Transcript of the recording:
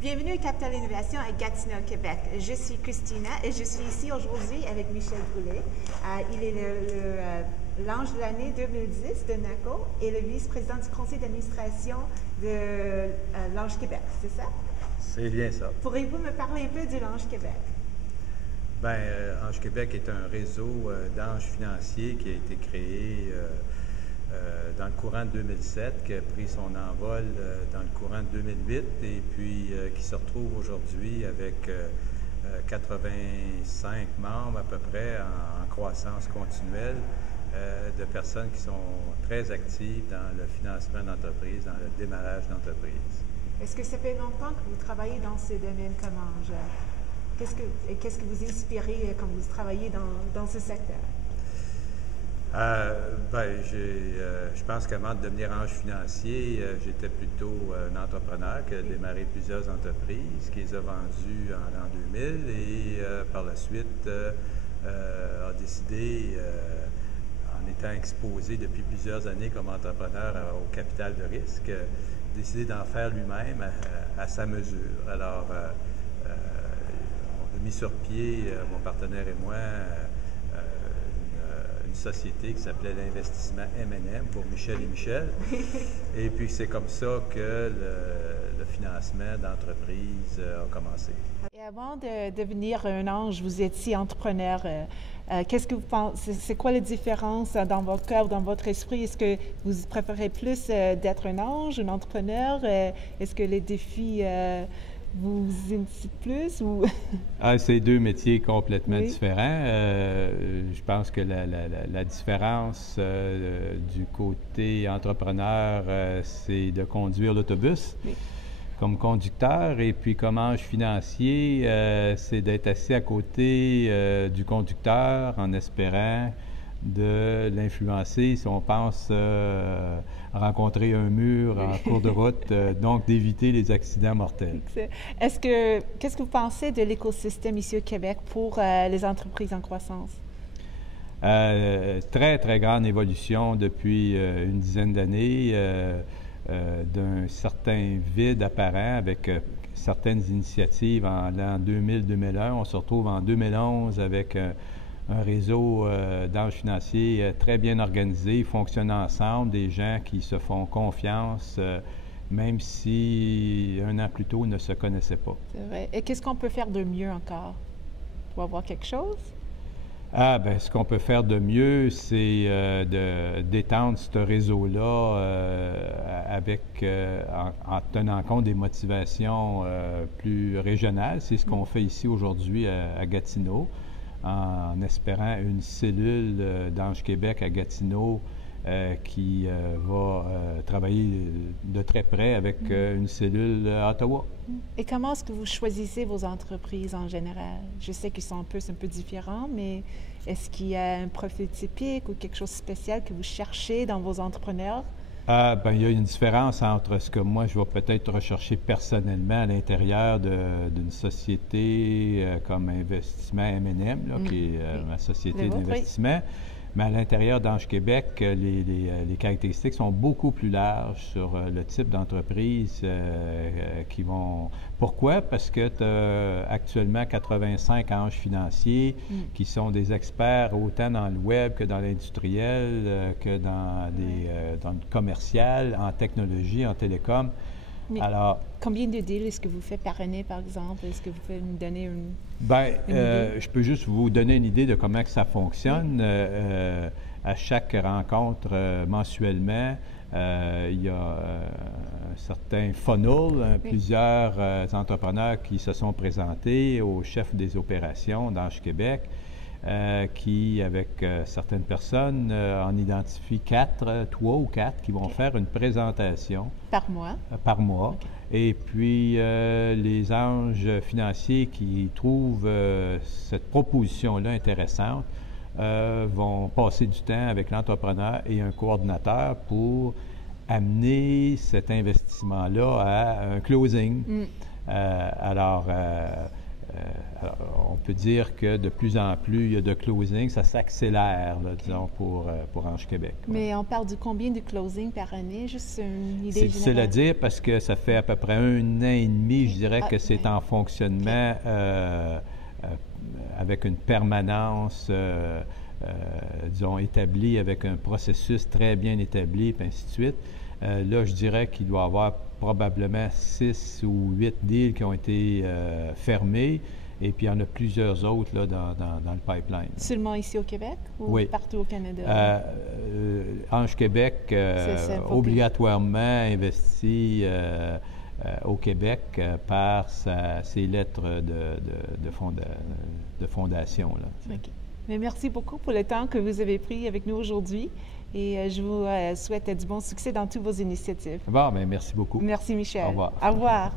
Bienvenue à Capital Innovation à Gatineau, Québec. Je suis Christina et je suis ici aujourd'hui avec Michel Brûlé. Il est l'ange de l'année 2010 de NACO et le vice-président du conseil d'administration de l'Ange Québec, c'est ça? C'est bien ça. Pourriez-vous me parler un peu du l'Ange Québec? Bien, Ange Québec est un réseau d'anges financiers qui a été créé dans le courant de 2007, qui a pris son envol dans le courant de 2008 et puis qui se retrouve aujourd'hui avec 85 membres à peu près en croissance continuelle de personnes qui sont très actives dans le financement d'entreprises, dans le démarrage d'entreprises. Est-ce que ça fait longtemps que vous travaillez dans ce domaine comme ange? Qu'est-ce que vous inspirez quand vous travaillez dans ce secteur? Je pense qu'avant de devenir ange financier, j'étais plutôt un entrepreneur qui a démarré plusieurs entreprises, qui les a vendues en l'an 2000 et par la suite a décidé, en étant exposé depuis plusieurs années comme entrepreneur au capital de risque, décidé d'en faire lui-même à sa mesure. Alors, on a mis sur pied, mon partenaire et moi, une société qui s'appelait l'Investissement M&M pour Michel et Michel. Et puis, c'est comme ça que le financement d'entreprise a commencé. Et avant de devenir un ange, vous étiez entrepreneur. Qu'est-ce que vous pensez? C'est quoi la différence dans votre cœur, dans votre esprit? Est-ce que vous préférez plus d'être un ange, un entrepreneur? Est-ce que les défis vous incitent plus? Ou... C'est deux métiers complètement différents. Je pense que la différence du côté entrepreneur, c'est de conduire l'autobus. Oui. Comme conducteur, et puis comme ange financier, c'est d'être assis à côté du conducteur en espérant de l'influencer si on pense rencontrer un mur en cours de route, donc d'éviter les accidents mortels. Qu'est-ce que vous pensez de l'écosystème ici au Québec pour les entreprises en croissance? Très, très grande évolution depuis une dizaine d'années. D'un certain vide apparent avec certaines initiatives en l'an 2000-2001. On se retrouve en 2011 avec un réseau d'anges financiers très bien organisé, fonctionnant ensemble, des gens qui se font confiance, même si un an plus tôt, ils ne se connaissaient pas. C'est vrai. Et qu'est-ce qu'on peut faire de mieux encore? Pour avoir quelque chose? Ce qu'on peut faire de mieux, c'est d'étendre ce réseau-là en tenant compte des motivations plus régionales. C'est ce qu'on fait ici aujourd'hui à Gatineau, en espérant une cellule d'Ange Québec à Gatineau qui va travailler de très près avec une cellule à Ottawa. Et comment est-ce que vous choisissez vos entreprises en général? Je sais qu'ils sont un peu différents, mais est-ce qu'il y a un profil typique ou quelque chose de spécial que vous cherchez dans vos entrepreneurs? Il y a une différence entre ce que moi, je vais peut-être rechercher personnellement à l'intérieur d'une société comme Investissement M&M, qui est ma société d'investissement. Mais à l'intérieur d'Ange Québec, les caractéristiques sont beaucoup plus larges sur le type d'entreprise qui vont... Pourquoi? Parce que tu as actuellement 85 anges financiers qui sont des experts autant dans le web que dans l'industriel, que dans le commercial, en technologie, en télécom. Mais alors, combien de deals est-ce que vous faites par année, par exemple? Est-ce que vous pouvez me donner une idée? Je peux juste vous donner une idée de comment que ça fonctionne. À chaque rencontre mensuellement, il y a un certain funnel, plusieurs entrepreneurs qui se sont présentés au chef des opérations d'Ange Québec, qui, avec certaines personnes, en identifient 3 ou 4 qui vont faire une présentation. Par mois? Par mois. Et puis, les anges financiers qui trouvent cette proposition-là intéressante vont passer du temps avec l'entrepreneur et un coordinateur pour amener cet investissement-là à un closing. Alors, on peut dire que de plus en plus, il y a de closing, ça s'accélère, là, disons, pour Ange Québec. Mais on parle de combien de closing par année? Juste une idée C'est difficile à dire parce que ça fait à peu près 1 an et demi, je dirais, que c'est en fonctionnement avec une permanence, disons, établie, avec un processus très bien établi, et ainsi de suite. Là, je dirais qu'il doit y avoir probablement 6 ou 8 deals qui ont été fermés, et puis il y en a plusieurs autres là, dans le pipeline. Seulement ici au Québec ou oui. Partout au Canada? Ange Québec, obligatoirement investi au Québec par ses lettres de fondation. Là, OK. Mais merci beaucoup pour le temps que vous avez pris avec nous aujourd'hui. Et je vous souhaite du bon succès dans toutes vos initiatives. Bon, bien, merci beaucoup. Merci, Michel. Au revoir. Au revoir.